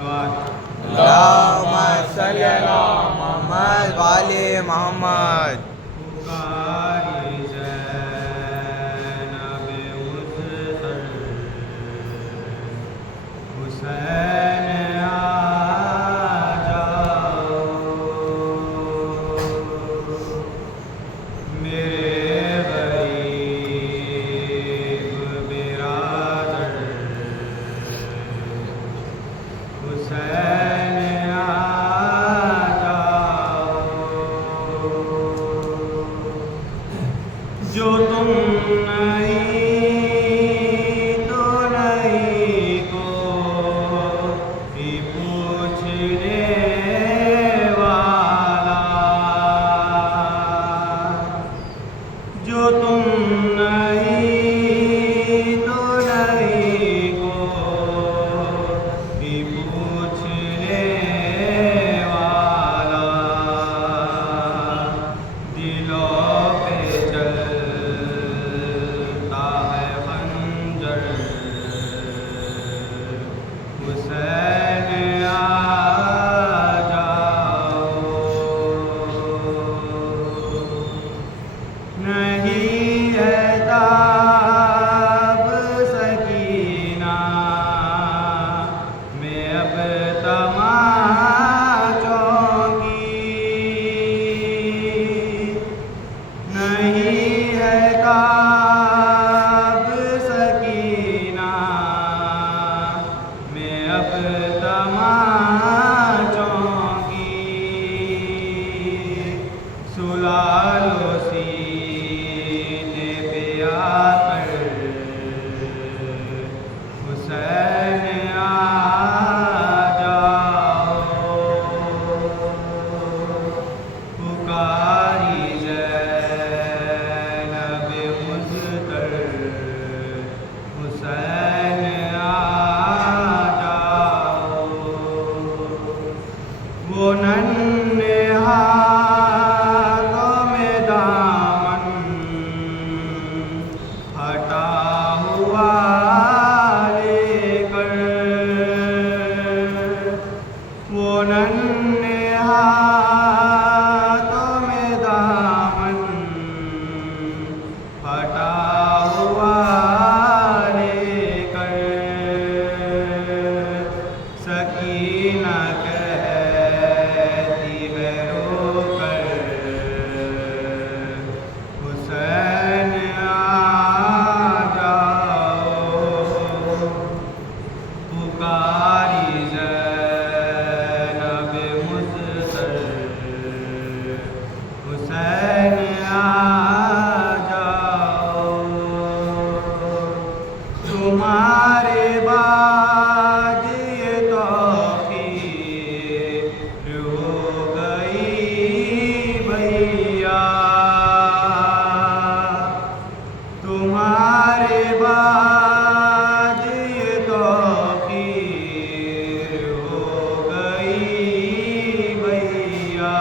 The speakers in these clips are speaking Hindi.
अल्लाहुम्मा सल्ली अला मोहम्मद व आले मोहम्मद। जो तुम नहीं तो नहीं को ही पूछने वाला, जो तुम नहीं तो नहीं को ही पूछने वाला, दिलों पे चलता है खंजर, हुसैन आ जाओ। नहीं है ताब सकीना में अब तमाचों की, नहीं है ताब सकीना में अब तमाचों की, सुला लो सीने पे आकर हुसैन आ जाओ। पुकारी ज़ैनब मुज़्तर हुसैन आ जाओ। वो नन्हे हाथों में दामन हटा हुआ लेकर, वो नन्हे हाथों में दामन हटा हुआ लेकर, सकीना कहती है रोकर हुसैन आ जाओ। पुकारी ज़ैनब मुज़्तर हुसैन आ जाओ। तुम्हारे बाद ये तौक़ीर हो गई भैया, तुम्हारे बाद ये तौक़ीर हो गई भैया।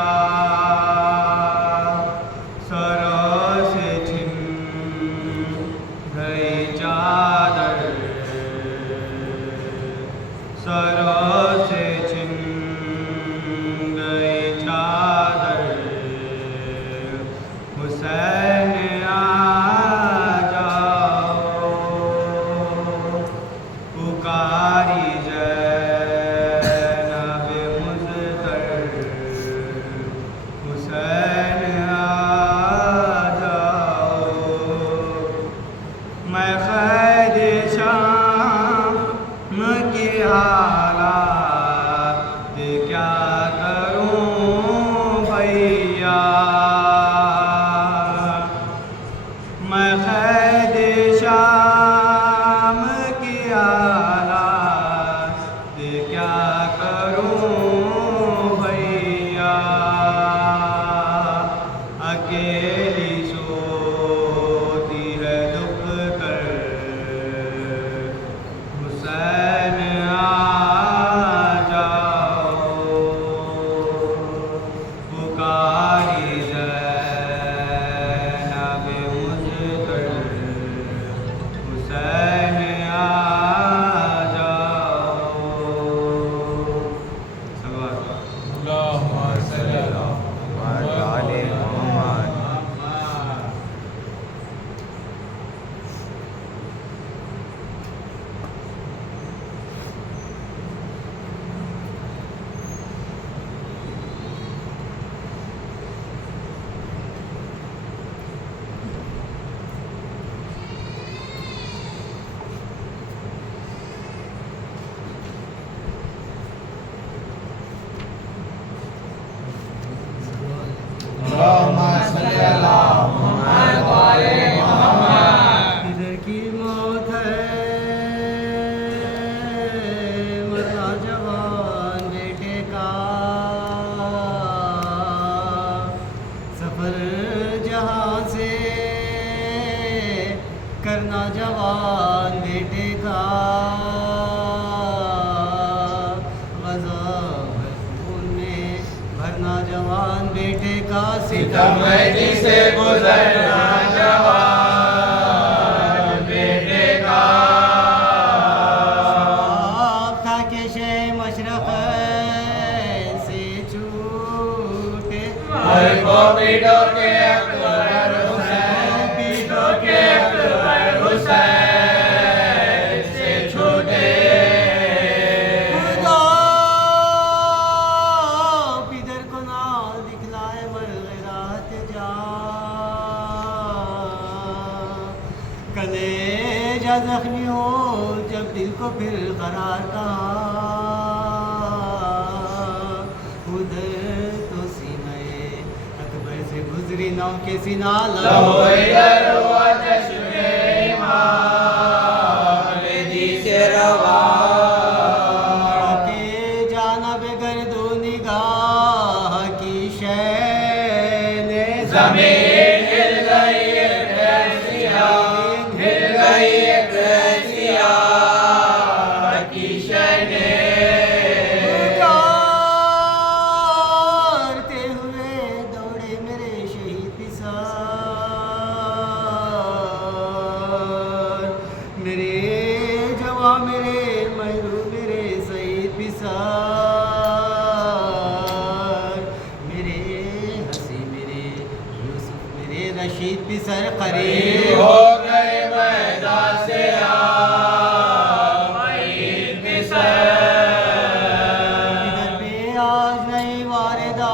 सरों से छिन गई चादर, सरों से छिन गई चादर, हुसैन आ जाओ। पुकारी ज़ैनब मुज़्तर हुसैन आ जाओ। मैं क़ैद शाम के हालात क्या करूं भैया, मैं क़ैद शाम के हालात क्या करूं भैया। अकेली सोती है दुख कर हुसैन आ सितम जिसे गुजरना जवान बेटे का। शबाब था कि शे मशरक़ से छूटे, हर को पीटो के अकबर हुसैन, पीटो के अकबर हुसैन से छूटे। खुदा पिदर को ना दिखलाए मरग़रात जा, कलेजा ज़ख्मी हो जब दिल को फिर करार कहा, उधर तो सीने अकबर से गुजरी नौ के सीना लहो इधर हुआ चश्मे इमाम दी से रवा, के जानब गर्दो निगाह की शैने ज़मीन हिल गई एक ऐसिया, हिल गई एक ऐसिया की शैने। पुकारते हुए दौड़े मेरे शहीद पिसार, मेरे जवा मेरे महरू मेरे शहीद पिसार, मेरे हंसी मेरे यूसुफ मेरे रशीद पिसर करीब हो गए मैदान से आईद बिसर। इधर पे आज नई वारदात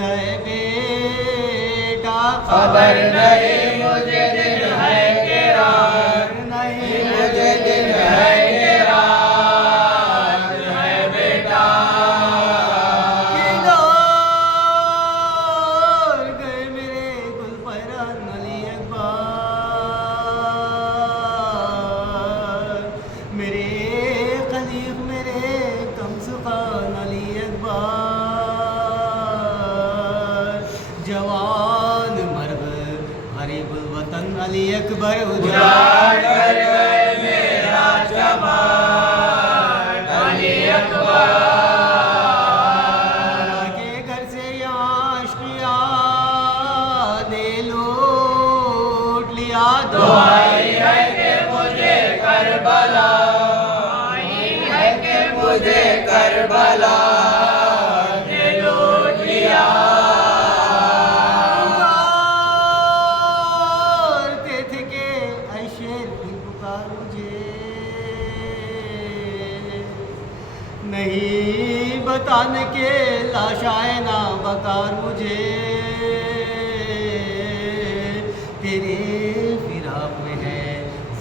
है बेटा, खबर नहीं मुझे दिन है कि रात, नहीं मुझे दिन है कि रात है बेटा। किधर गए मेरे गुलपरन अली अकबर, मेरे खलीफ मेरे कमसुखान अली अकबर, जवान मर्द गरीबुल वतन अली अकबर उजाड़ कर गए मेरा जमाल अली अकबर। के घर से आशिया ने लूट लिया दुआई है कि मुझे करबला, दुआई है कि मुझे करबला ने लूट लिया। पुकारते थे कि ऐ शेर भी पुकार मुझे, नहीं बताने के लाशाए ना बकार मुझे, तेरे फिराक में है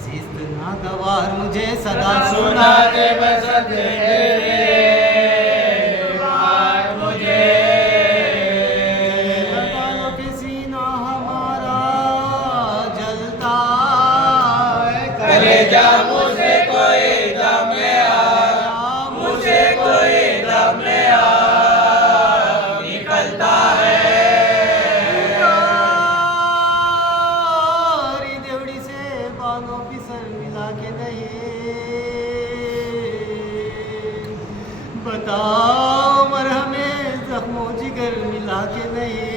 जिस्त नागवार मुझे सदा सुना दे बसत तेरे बात मुझे। लगालो के सीना हमारा जलता है, कलेजा मुझे कोई दम आ, मुझे कोई दम आ निकलता है। पुकारी देवड़ी से बानों की सर मिला के नहीं, बताओ मरहमे जख्मों जिगर मिला के नहीं,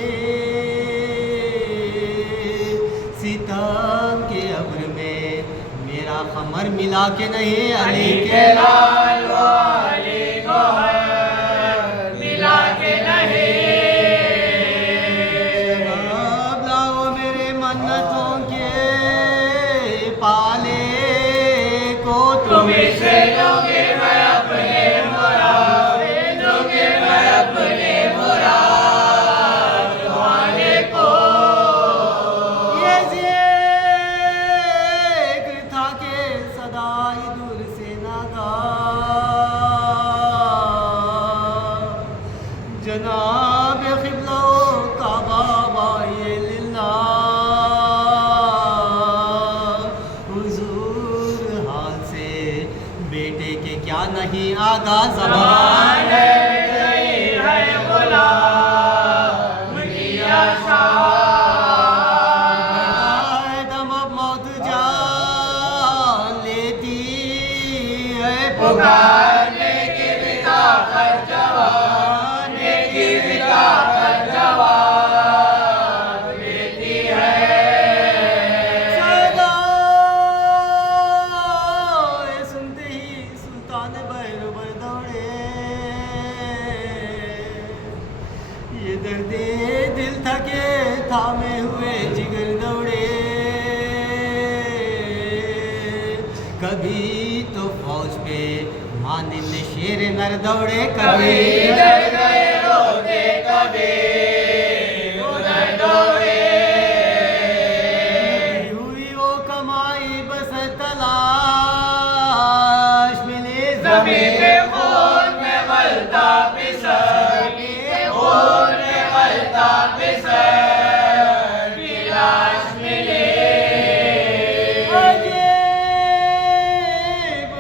सितम के अब्र में मेरा कमर मिला के नहीं, अली के लाल वाली को है मिला के नहीं। अब लाओ मेरे मन्नतों के पाले को तुम इसे लोगे मैं अपने मुराद, लोगे मैं अपने मुराद वाले को। ये जिक्र था कि सदाई दूर से नागा, जनाब क़िबला काबा बाये लिल्लाह, हुजूर हाल से बेटे के क्या नहीं आगा ज़बान है गई है गुलाम की आशा। दम अब मौत जान लेती है पुकारने की भी ताकत जवान की भी ताकत जवान के थामे हुए जिगर दौड़े, कभी तो फौज पे मानिंद शेर नर दौड़े, कभी इधर गए रोते कभी उधर दौड़े। हुई वो कमाई बस तलाश मिली ज़मीन पे खून में मलता पिसर, खून में मलता पिसर की लाश मिली। अजीब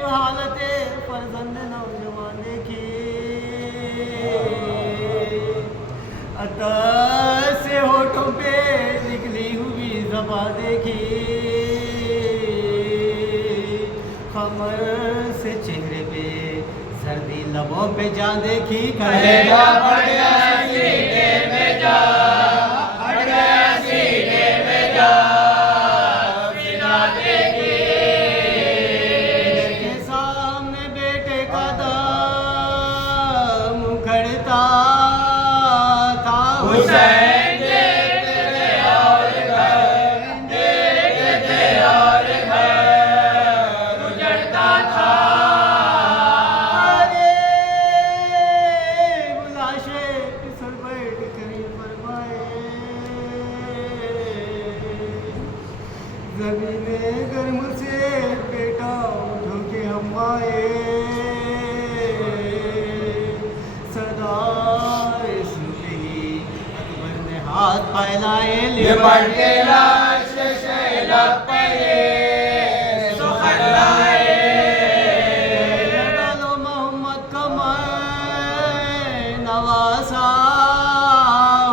हालते फर्जंद नौजवान देखी, अतर से होठों पे निकली हुई ज़बां देखी, कमर से चेहरे पे सर्दी लबों पे जा देखी, कलेजा बढ़ गया सीने में जा, बढ़ गया सीने में जा, सीना देखी। के सामने बेटे का दम उखड़ता था, हुसैन देखते थे और घर, देखते थे और घर उजड़ता था। अरे बुलाशे फिसल बैठ करी फरमाए, ज़मीने गर्म से बेटा उठो के हम आए, सदाए सुनते ही अकबर ने हाथ फैलाए, लिपट के लाश शैलब पे सुखन लाए। डालो मोहम्मद कमर नवासा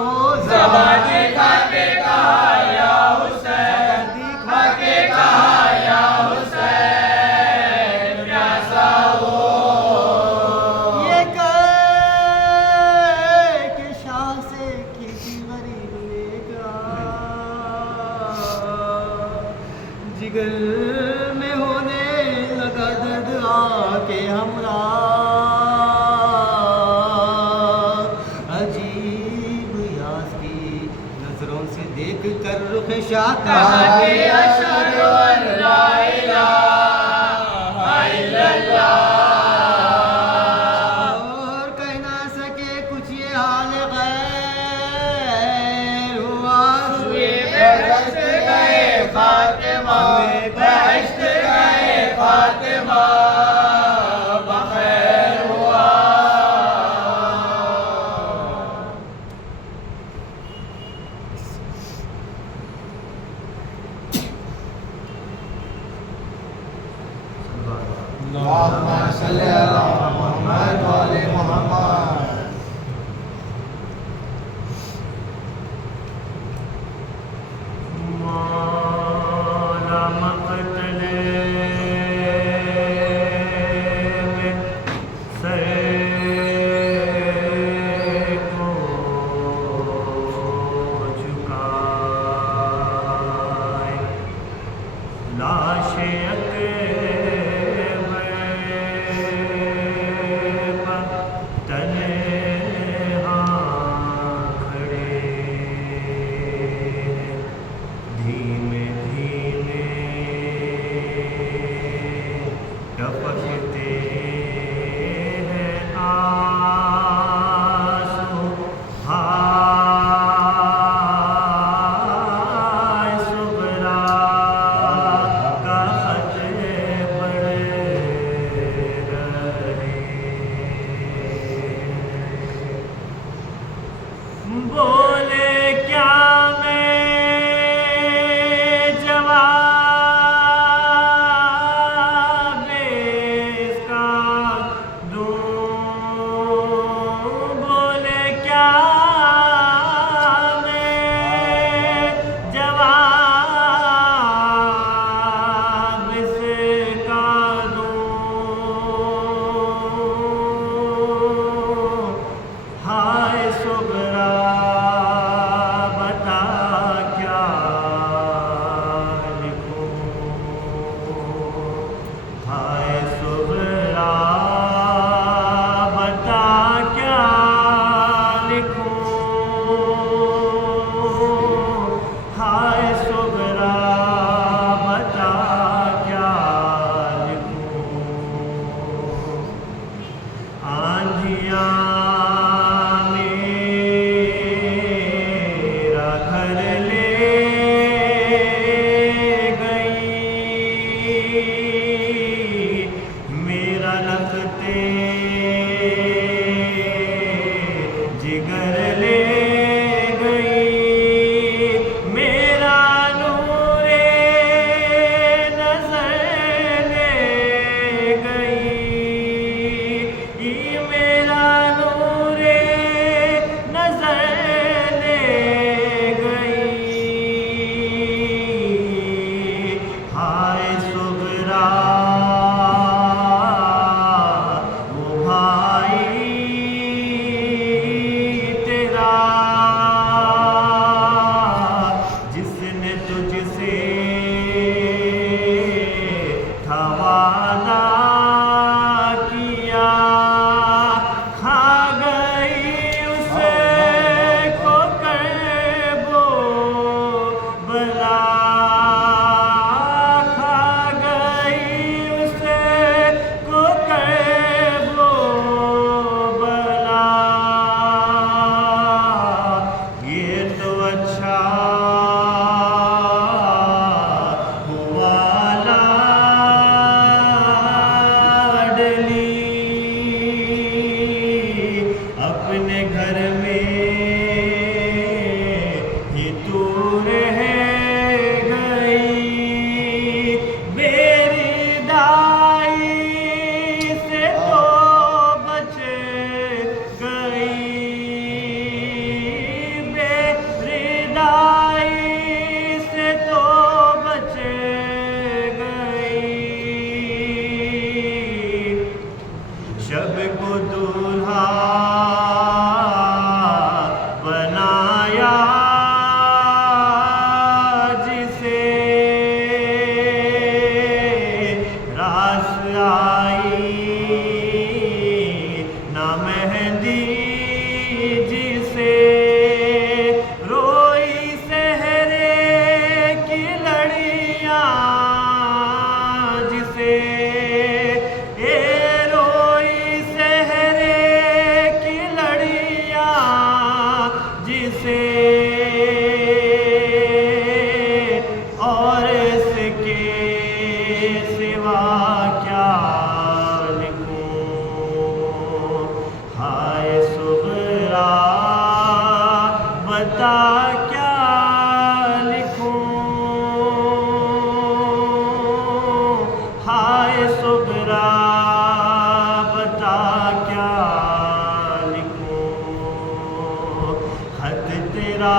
हो, ज़बानी खा के कहा या हुसैन, खा के कहा या हुसैन प्यासा हो। ये कह के शाह से खींची गरीब लेकर, जिगर में होने लगा दर्द आके हमरा, अजीब यास की नजरों से देख कर रुख शाह कहा कि अशहदु अन ला इलाहा इल्लल्लाह। और कह ना सके कुछ ये हाल गैर हुआ, हुए बहश्त गए फातिमा, बहश्त गए फातिमा, बखैर हुआ। अल्लाहुम्मा सल्ली अला मुहम्मद व आले मुहम्मद। मौला मक़तले में सर को झुकाए, लाशे तन्हा खड़े, धीमे धीमे टपकते हैं आंसू, हाय सुगरा का खत पड़ रहे। बोले क्या मैं जवाब इसका दूं, बोले क्या मैं जवाब इसका दूं, हाय सुगरा बता क्या लिखूं, हाय सुगरा बता क्या लिखूं। लाडली अपने घर में ही तू रह गई। मेरी दाई से तो बच गई, मेरी दाई से तो बच गई। शब को दूल्हा बनाया जिसे रास आई ना मेहंदी जिसे रोई सहरे की लड़ियां जिसे ए रोई सहरे की लड़ियां जिसे और इसके सिवा क्या लिखूं। हाय सुगरा बता क्या लिखूं। हाय सुगरा बता क्या लिखूं। खत तेरा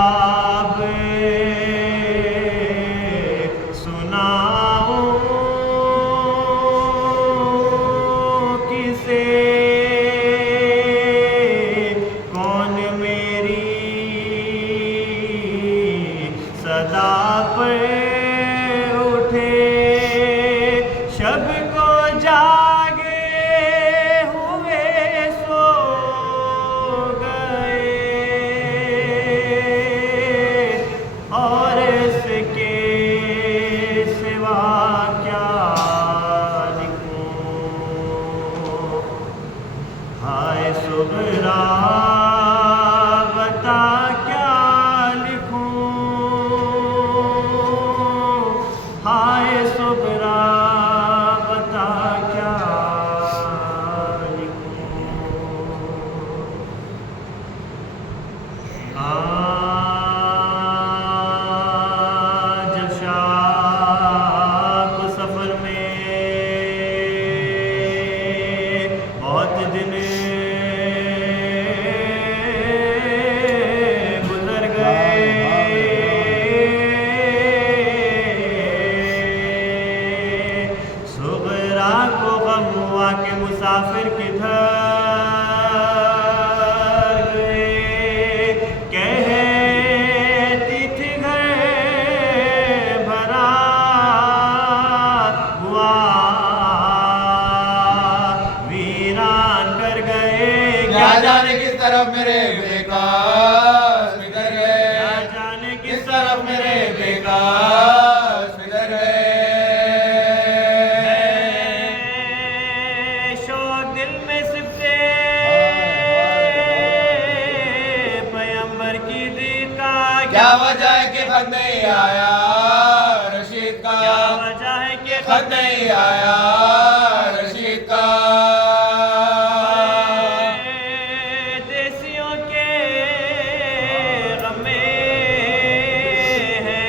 सुनाऊं किसे, कौन मेरी सदा पे उठे। शब को जागे हुए सो गए और इसके सिवा क्या लिखूं। हाय सुगरा बता क्या लिखूं। हाय सुगरा बता क्या लिखूं। आज शाम को सफर में बहुत दिन गुजर गए। सुगरा को गम हुआ कि मुसाफिर किधर गए। कहती थी घर भरा हुआ वीरान कर गए। क्या जाने किस तरफ मेरे बेकास बिखर गए। क्या जाने किस तरफ मेरे बेकास बिखर गए। शौक दिल में सिफते पैगंबर की दीद का क्या वजह है कि खत नहीं आया रशीद का। क्या वजह है कि खत नहीं आया रशीद का। देसियों के गम में है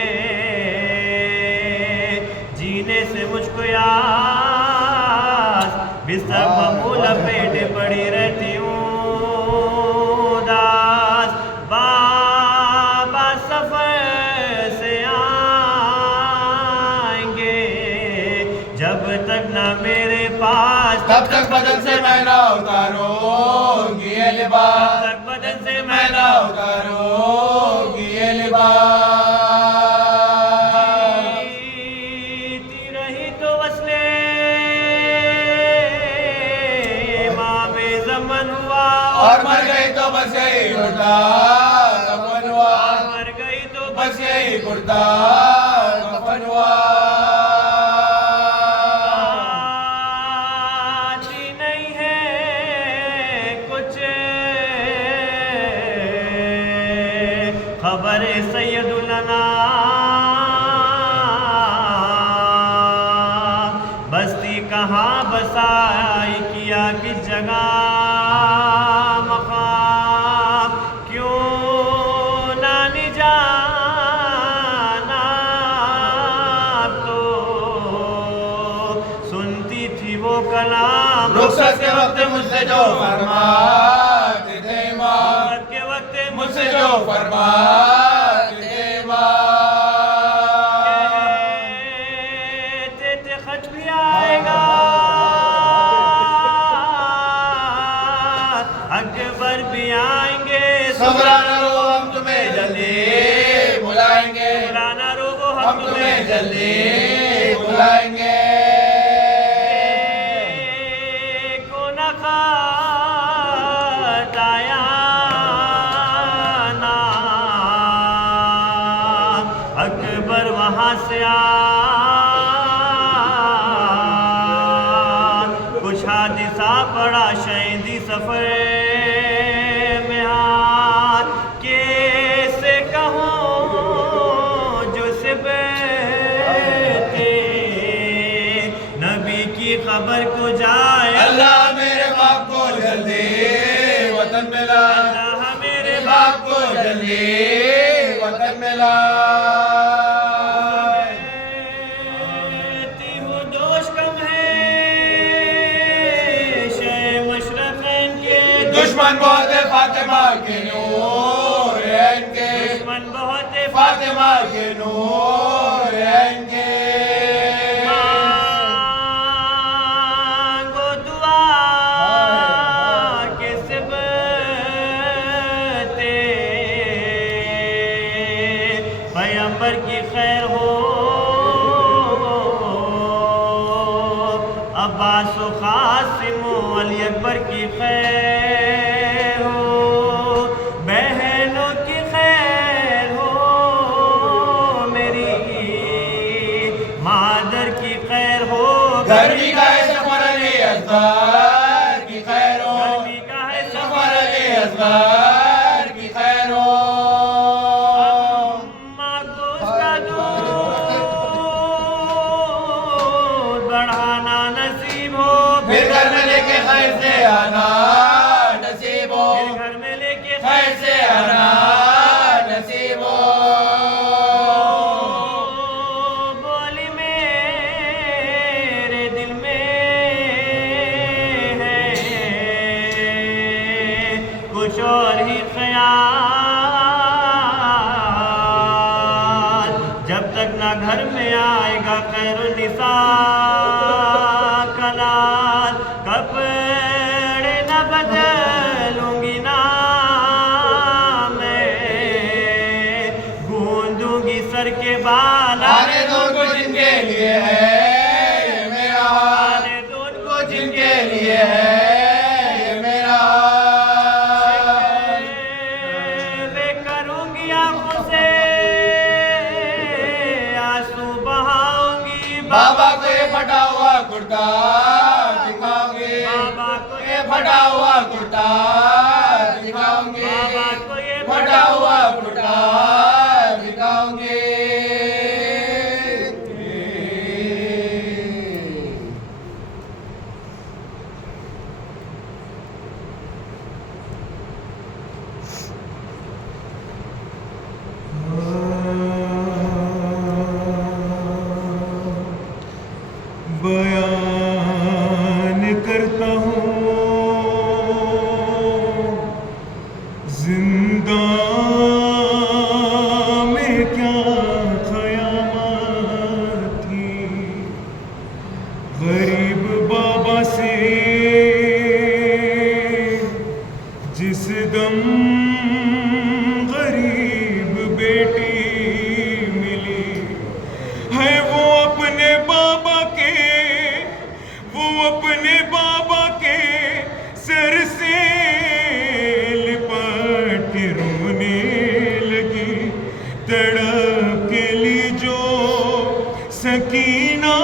जीने से मुझको यास बिस्तर पर मुँह लपेटे पड़ी रहती हूँ दास। बाबा सफर से आएंगे जब तक न मेरे पास, तब तक बदन से मैं ना उतारूंगी ये तब लिबास। तक बदन से मैं मैं ना उतारूंगी ये लिबास। जीती रही तो वसले इमाम ज़मन हुआ और मर गई तो बस यही कुर्ता कफन हुआ। मर गई तो बस यही कुर्ता कफन हुआ। आती नहीं है कुछ खबर सैयदुल अनाम। बस्ती कहाँ बसा किया किस जगह मकाम, क्यों ना जाना तो सुनती थी वो कलाम। रुखसत के वक्त मुझसे जो फरमाते थे माँ, के वक्त मुझसे जो फरमाते थे माँ, कहते थे खत भी आएगा, अकबर भी आएंगे। सुबराना रो हम तुम्हें जल्दी बुलाएंगे, सुबराना रो हम तुम्हें जल्दी बुलाएंगे। अकबर वहाँ से आ कुछ हादिसा पड़ा शहीदी सफर में हाथ, कैसे कहूँ जो सिर्फ नबी की खबर को जाए। अल्लाह मेरे बाप को जल्दी वतन मिला, अल्लाह मेरे बाप को जल्दी वतन मिला। दुश्मन बहुत है फातिमा के नूर है इनके, दुश्मन बहुत है फातिमा के नूर है इनके। मांगो दुआ के सिबते पैगंबर की खैर हो, अब्बास व कासिम अली अकबर की खैर हो, बहनों की खैर हो, मेरी मादर की खैर हो। गर्मी का है सफर अली असगर की खैर हो, गर्मी का है सफर अली असगर की खैर हो। माँ को उसका दूध बढ़ाना नसीब हो, फिर घर में लेके खैर से आना नसीब हो, फिर घर में लेके खैर से आना नसीब हो। बोली मेरे दिल में है कुछ और ही ख्याल, जब तक ना घर में आएगा खैरुल निसा कलाल, कपड़े न बदलूंगी ना मैं, गूंदूंगी सर के बाल। आने दो उनको जिनके लिए है ये मेरा हाल, आने दो उनको जिनके लिए है ये मेरा हाल। वे करूंगी आंखों से आंसू बहाऊंगी, बाबा को ये फटा हुआ कुर्ता दिखाऊंगी, बाबा को ये फटा हुआ कुर्ता दिखाऊंगी, बाबा को ये फटा हुआ कुर्ता दिखाऊंगी। बयान करता हूँ जिंदा में क्या ख़यामत थी, गरीब बाबा से जिस दम गरीब बेटी मिली है, वो अपने बाबा के सर से लिपट के रोने लगी, तड़प के ली जो सकीना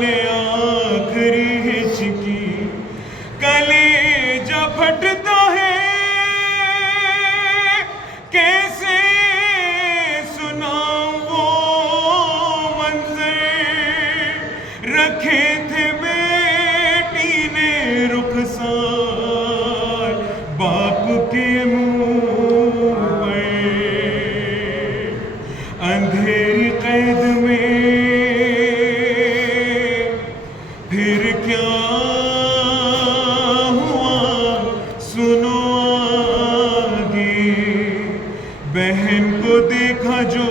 ने आखिरी हिचकी, कलेजा फटता है कैसे सुनाऊं वो मंजर, रखे थे मेरे फिर क्या हुआ सुनो आगे, बहन को देखा जो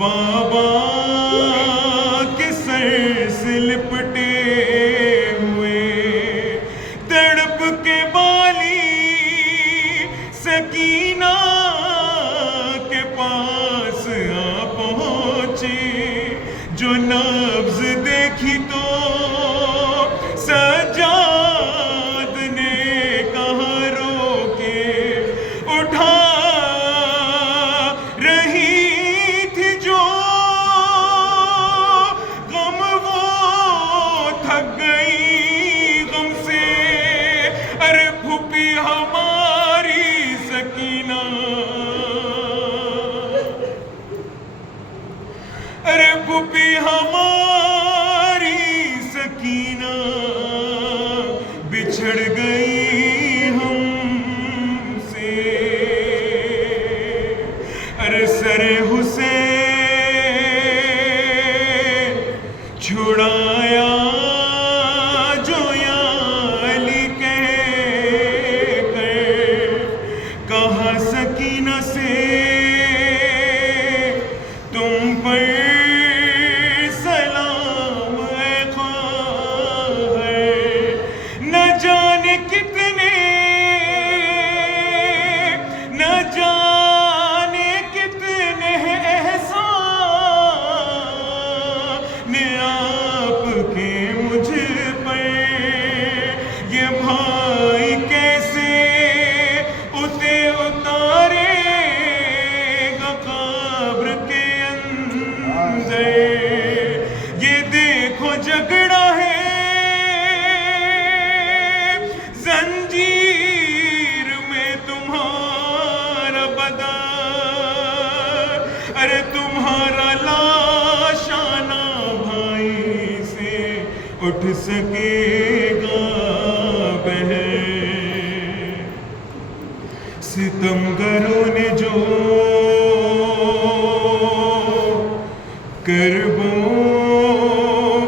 बाबा के सर से लिपटे हुए, तड़प के बाली सकीना के पास आ पहुंचे, जो नब्ज देखी तो सजाद ने कहा रोके, उठा रही थी जो गम वो थक गई गम से, अरे फूफी हमारी सकीना, अरे फूफी हमारी सकीना बिछड़ गई हमसे, अरे सरे हुसैन छुड़ाया जो या अली कह कर, कहा सकीना से तुम पर सलाम है ख्वाहिर, न जाने कितने एहसान आपके मुझ पर, ये भाई कैसे उतारेगा कब्र के अंदर, ये देखो झगड़ा है जंजीर में तुम्हारा बदन, अरे तुम्हारा लाशाना भाई से उठ सकेगा बहन। सितमगरों ने जो करबो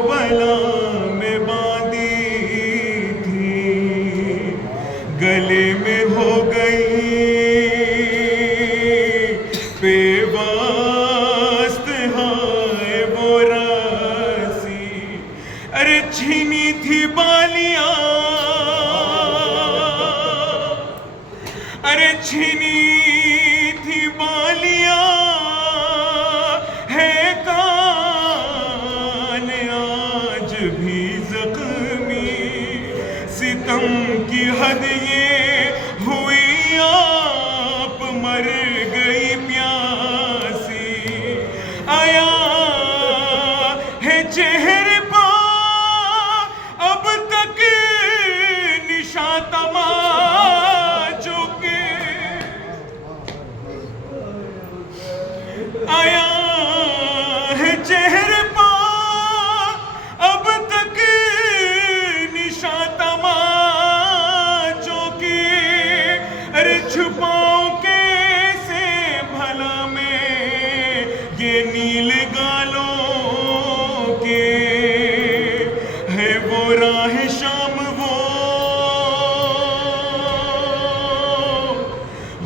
बला में बांधी थी, गले में हो गई पेवास्त हाय वो रासी, अरे छीनी थी बालियां, अरे छीनी थी बालियां, है कान आज भी जख्मी, सितम की हद ये हुई आप मर गई प्यासी, आया है चेहरे पर अब तक निशा तमाचों के, आया है चेहरे पर अब तक निशा तमाचों के, अरे छुपाऊं कैसे भला में ये नील गालों के, है वो राह शाम वो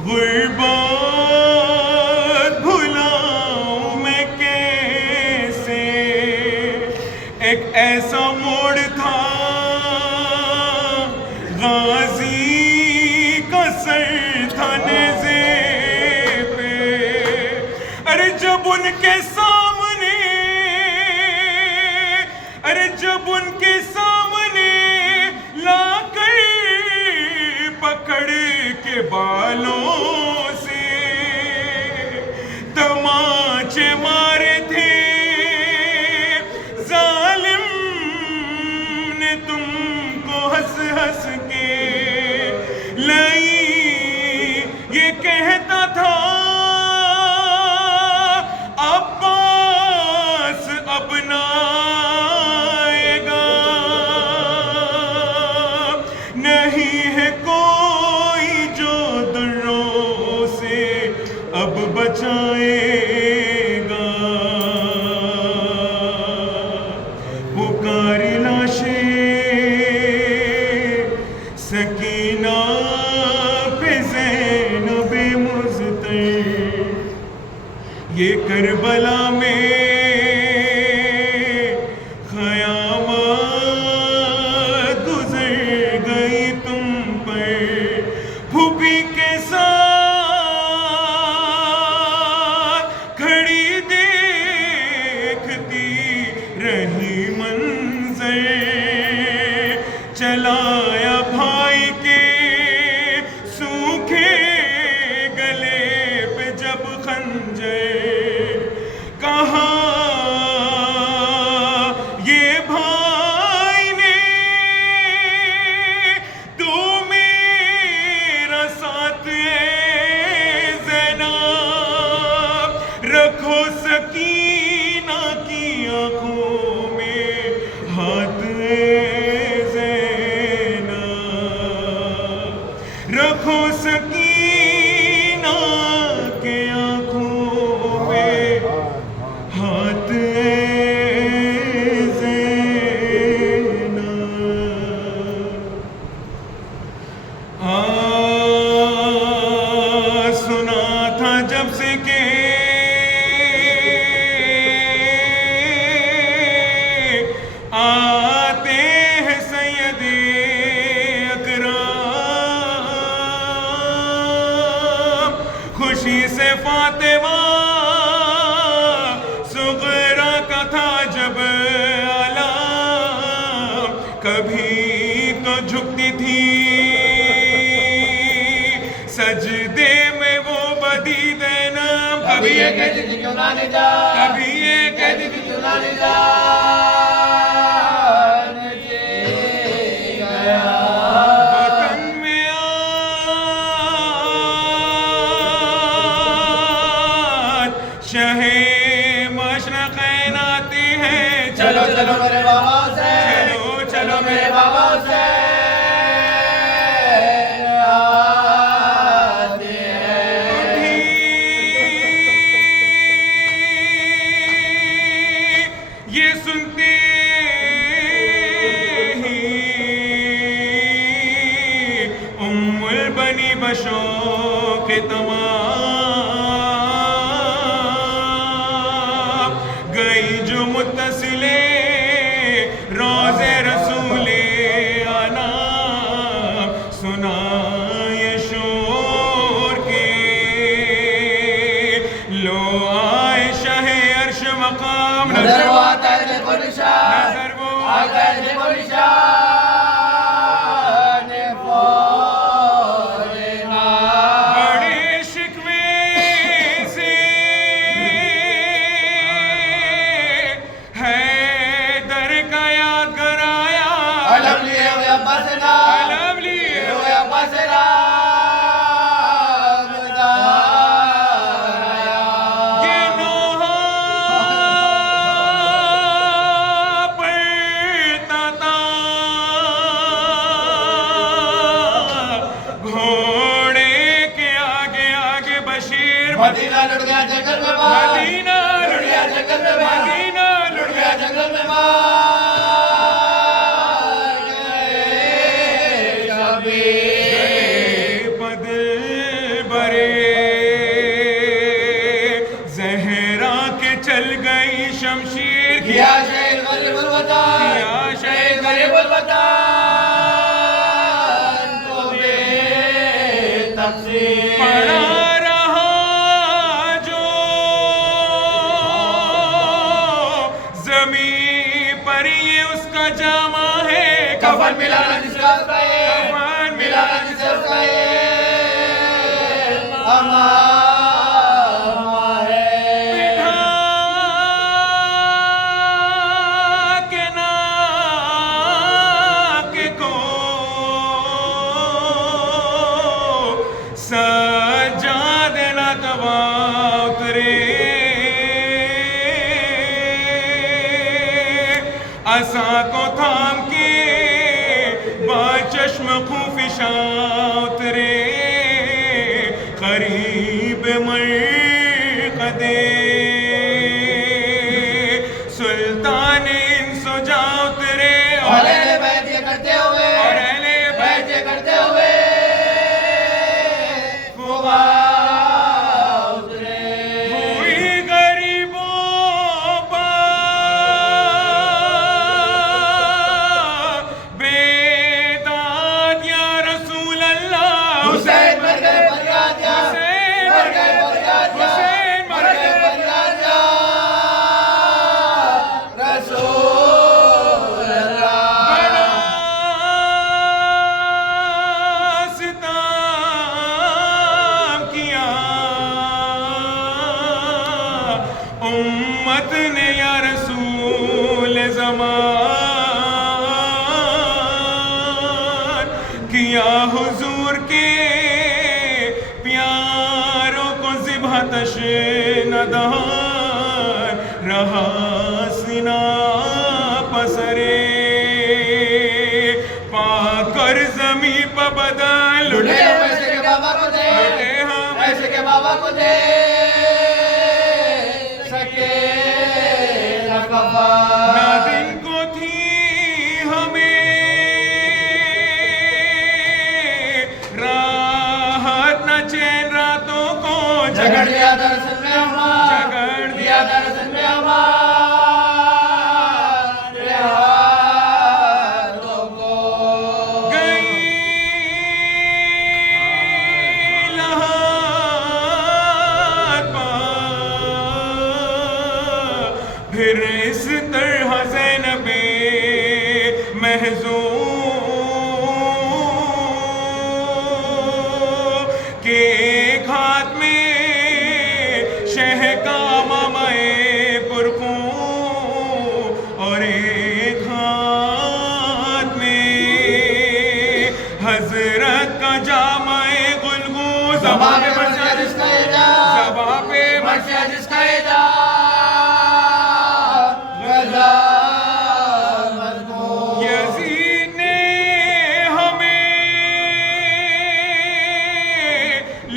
गुर्बत भुलाऊं मैं कैसे, एक ऐसा मोड़ था गाजी का सर था नेज़े पे, अरे जब उनके सामने, अरे जब उनके सामने लाकर पकड़ के बालों से तमाचे मारे थे जालिम ने तुमको हंस हंस के, लाई ये कहता था अब्बास अब ना आएगा, नहीं है कोई जो दुर्रों से अब बचाएगा। पुकारी लाशें सकीना पे ज़ैनब मुज़्तर, ये करबला में क़यामत गुज़र गई तुम पर, फूफी के साथ खड़ी देखती रही मंज़र, चलाया भाई के सूखे गले पे जब खंजर, कहा ये भाई ने तू मेरा साथ है ज़ैनब, रखो सकीना की आंखों में हाथ है ज़ैनब, रखो सकीना के आंखों में हाथ है ज़ैनब। सुना था जब से के आते हैं सैयदे अकरम, खुशी से फातिमा सुगरा का था जब आलम, कभी तो झुकती थी सजदे में वो बदी ज़ैनब, कभी ये कहती थी क्यों ना ले जा, कभी ये कहती थी क्यों ना ले जा वतन में आज शहे मशरक़ैन आती है, चलो चलो मेरे बाबा से, चलो चलो मेरे बाबा से आते हैं। ये सुनते ही उम्मुल बनी बशौक़ तमाम, गई जो मुत्तसिले रोज़े रसूले आना, सुना ये शोर के लो आए शाहे अर्श मकाम, नजर वो आता है देखो निशान, नजर वो आता है देखो निशान फौजना। बड़े शिकवे से है दर का याद कराया, अलम लिए हुए अब्बा से ना, अलम लिए हुए अब्बा से ना ये नोहा पड़ता था घोड़े के आगे आगे बशीर, मदीना लुट गया जंगल में मार, मदीना लुट गया जंगल में मार, मदीना लुट गया जंगल में मार गए शबीर। बदल बरे ज़हरा के चल गई शमशीर, किया शहीद गरीबुल वतन, किया शहीद गरीबुल वतन को बेतकसीर। पड़ा रहा जो ज़मीं पर ये उसका जामा है, कफन मिलाना जिसका उसका ये, कफन मिलाना जिसका उसका ये अमामा है। बिठा के नाक को सजा देना तवा उतरे, असा को थाम के बाचश्म खूफिशा उतरे, करीब मरकदे सुल्तान इंसो जा व बदन लुटे हम ऐसे के बाबा को दे, लुटे हम ऐसे के बाबा को दे सके न कफा। ना दिन को थी हमें राहत न चैन रातों को झगड़ दिया दर्शन में हमारा, झगड़ दिया दर्शन में हमारे हाथों को। गई लहात फिर इस तरह ज़ैनबे महज़ूम के एक हाथ में शह का मामाए पुरखूं और एक हाथ में हजरत का जामाए गुलगू ज़बां पे मर्शिया जिसका एजा, ज़बां पे मर्शिया जिसका एजा गज़ा मज़मून। यज़ीद ने हमें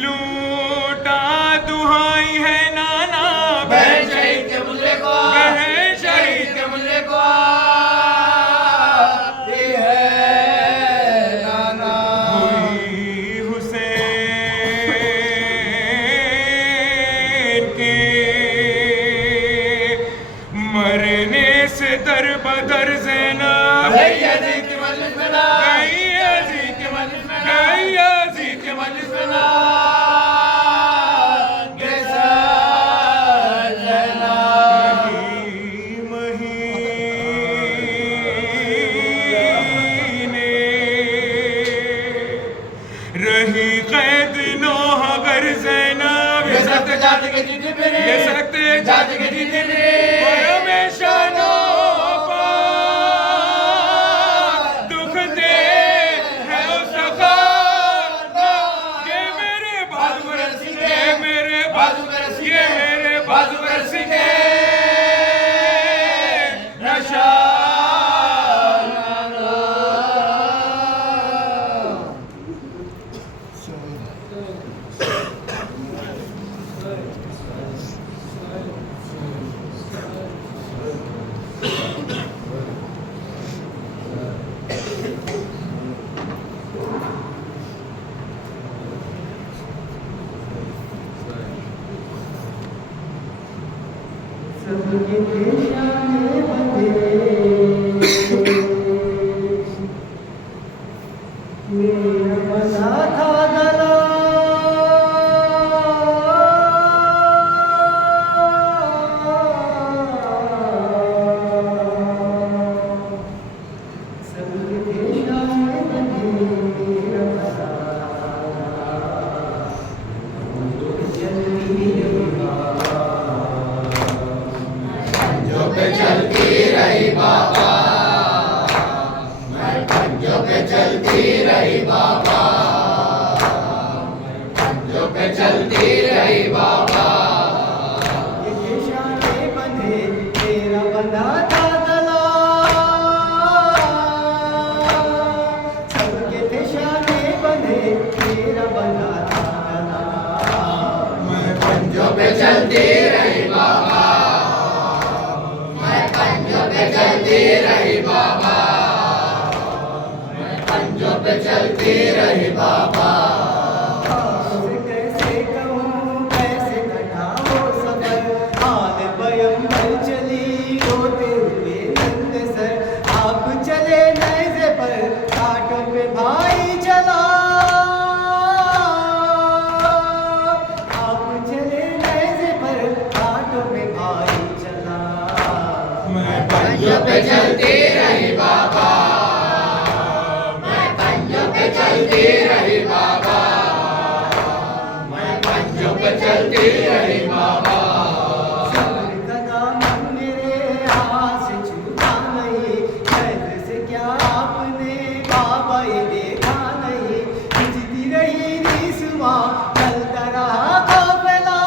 लूटा दुहाई है नाना बहन शहीद के मुजरे को, बहन शहीद के मुजरे को आती है नाना। हुई हुसैन के मरने से दर बदर ज़ैनब गई यज़ीद की मजलिस में ना, गई यज़ीद की मजलिस में ना, गई यज़ीद की मजलिस में ना कैसा रहना। महीने रही कैद नौह गर ज़ैनब ये सख्त जाति के जीते मेरे, ये सख्त जाति के जीते मेरे और हमेशा नौपा दुख दे है उस खाना ये मेरे बाजू रस्सी के मेरे बाजू में रस्सी ये मेरे बाजू में रस्सी के नशा चलती रही बाबा, मैं पंजों पे चलती रही बाबा, पंजों पे चलती रही बाबा। ये निशाने बंधे तेरा बंधा था गला, सबके निशाने बंधे तेरा बंधा था गला। मैं पंजों पे चलती रही बाबा, मैं पंजों पे चलती रही बाबा, मैं पंजों पे चलती रही बाबा। कैसे कहूँ कैसे कटाओ सफर, हाल बयंबर चली रोते हुए नंद सर। आप चले नैज़े पर कांटों पे भाई चला, आप चले नैज़े पर कांटों पे भाई चला। मैं पंजों पे चलती रही बाबा, मैं पंजों पे चलती रही बाबा, मैं पंजों पे चलती रही बाबा। सब्र का दामन मेरे हाथ से छूटा नहीं, कैद से क्या आपने बाबा ये देखा नहीं। खिंचती रही रिस्वा चलता रहा काफिला,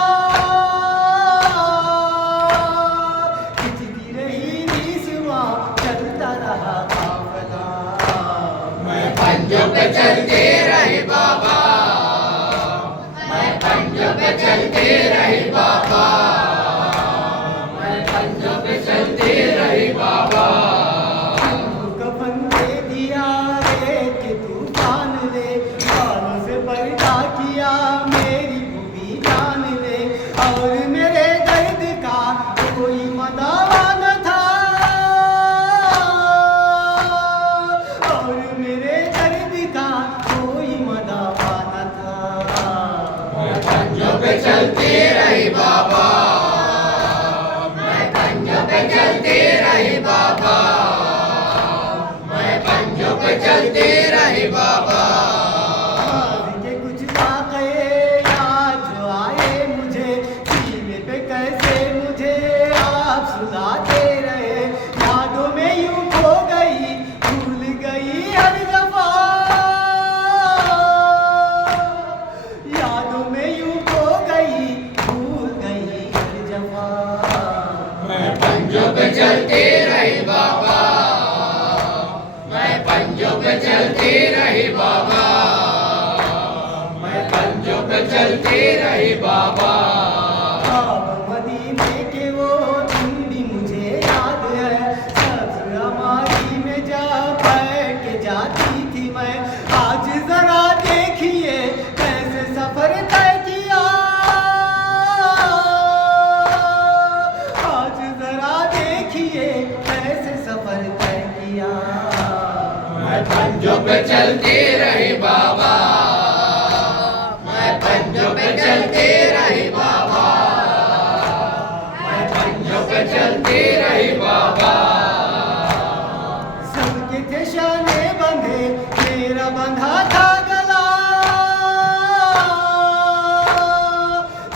खिंचती रही रिस्वा चलता रहा काफिला। मैं पंजों पे चलती चलती रही बाबा, मैं पंजों पे चलती रही बाबा। कफन दे दिया रेत के तूफान ले, बालों से पर्दा किया मेरी भूमि जान ले। और मेरे दर्द का कोई मदावा न था, और मेरे दर्द का कोई मदावा न था। मैं पंजों पे चलती रही बाबा, मैं पंजों पे चलती रही बाबा, मैं पंजों पे चलती रही बाबा। के कुछ वाक़े याद जो आए मुझे, सीने पे कैसे मुझे आप सुलाते रहे। यादों में यूं खो गई, भूल गई हर दफा, यादों में यूं खो गई, भूल गई हर जफा। मैं पंजों पे चलती रही बाबा, मैं पंजों पे चलती रही बाबा, मैं पंजों पे चलती रही बाबा। अब मदीने के वो दिन भी मुझे याद है, सब्ज़ हमारी में जा बैठ के जाती थी मैं। आज जरा देखिए कैसे सफर तय किया, आज जरा देखिए कैसे सफर तय किया। मैं पंजों पे चलती रही बाबा, मैं पंजों पे चलती रही बाबा, मैं पंजों पे चलती रही बाबा। सबके थे शाने बंधे, मेरा बंधा था गला।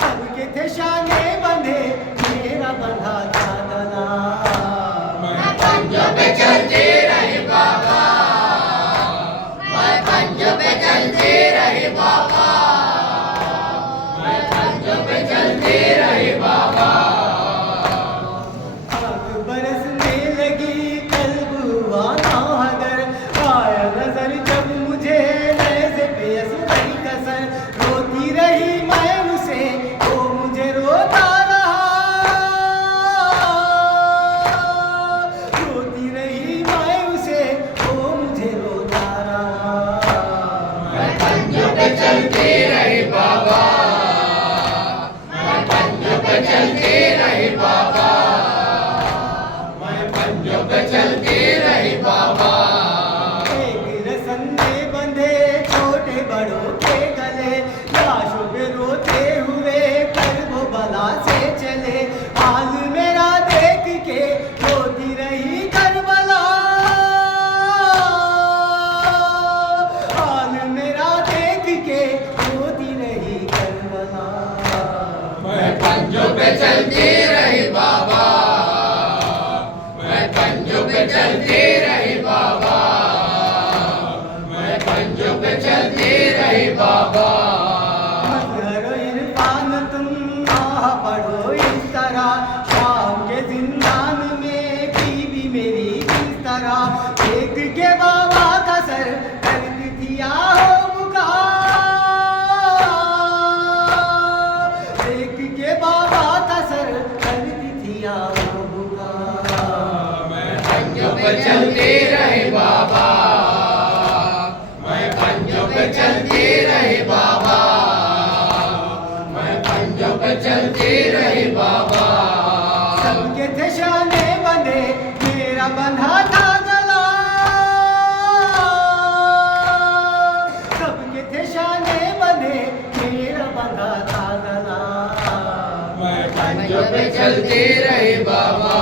सबके थे शाने बंधे, मेरा बंधा था गला। मैं पंजों पे चलती रही बाबा, मैं पंजों पे चलती रही बाबा, मैं पंजों पे चलती रही बाबा। आग बरसने लगी, कल्ब हुआ नाहगर, आया नजर जब मुझे नैज़े पे असग़र कसर। रोती रही मैं उसे, वो मुझे रोता रहा, रोती रही मैं उसे, वो मुझे रोता रहा। मैं पंजों पे चलती रही बाबा, मैं पंजों पे चलती रही बाबा, मैं पंजों पे चलती रही बाबा। एक रस्म में बंधे छोटे बड़ों के गले, लाशों पे रोते हुए कर वो बला से चले। हाल मेरा देख के रोती रही करबला, हाल मेरा देख के रोती रही करबला। मैं पंजों पे चलती रही बाबा, मैं पंजों पे चलती रही बाबा, मैं पंजों पे चलती रही बाबा। मज़हर इरफान तुम आह पढ़ो इस तरह, शाम के जिंदान में बीवी मेरी किस तरह। देख के बाबा का सर करती थी आहो पुकार, देख के बाबा का सर करती थी आहो पुकार। मैं पंजों पे चलती रही बाबा, मैं पंजों पे चलती रही बाबा, मैं पंजों पे चलती रही बाबा। सबके थे शाने बंधे, मेरा बंधा था गला। सबके थे शाने बंधे, मेरा बंधा था गला। मैं पंजों पे चलती रही बाबा।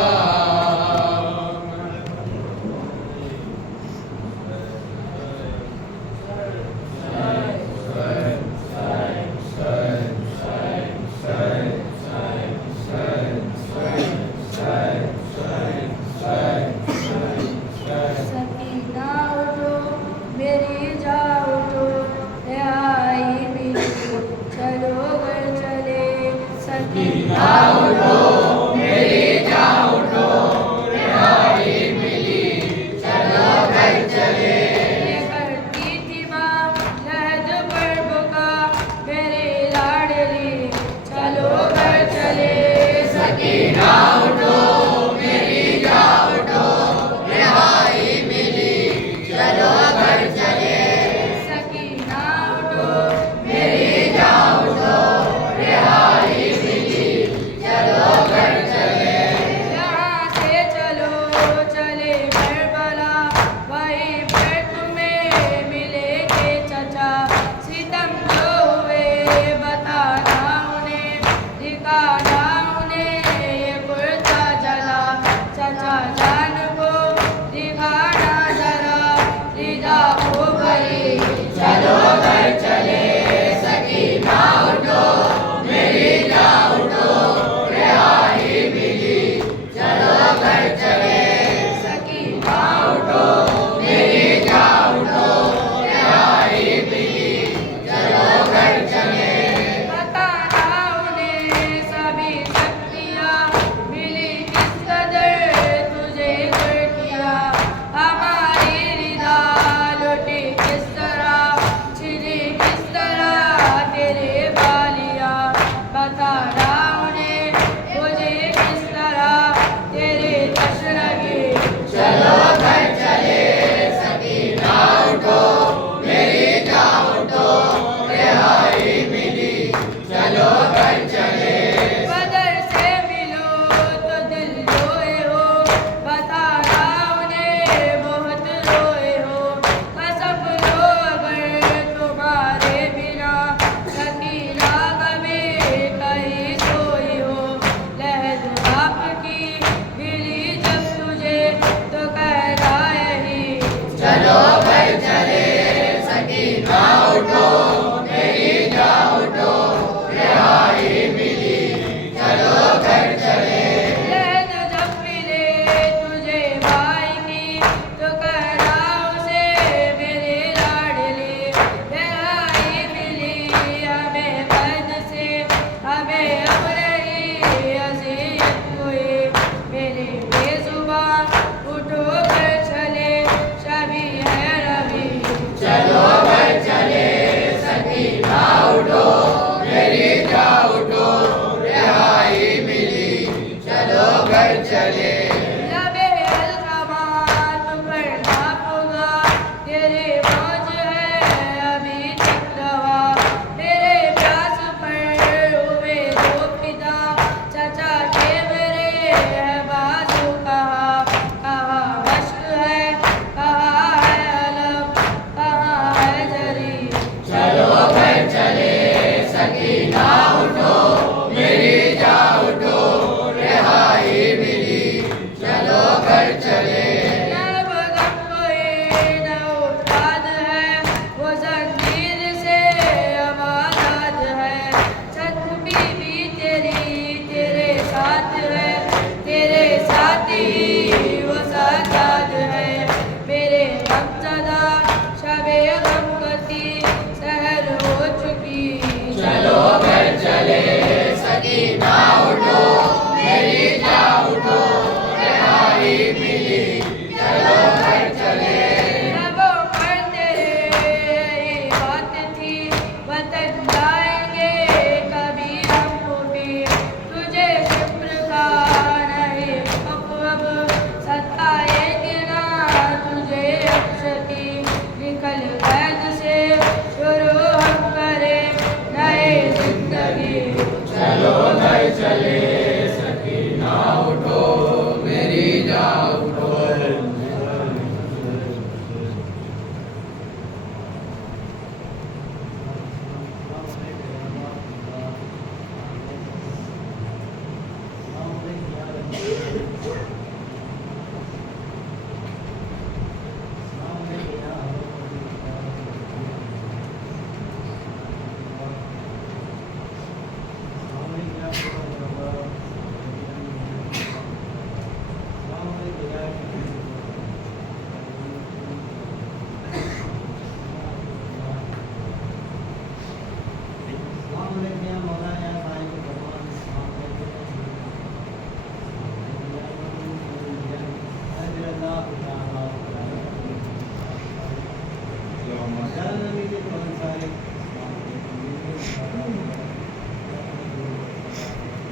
जालना मीठे कौन सारे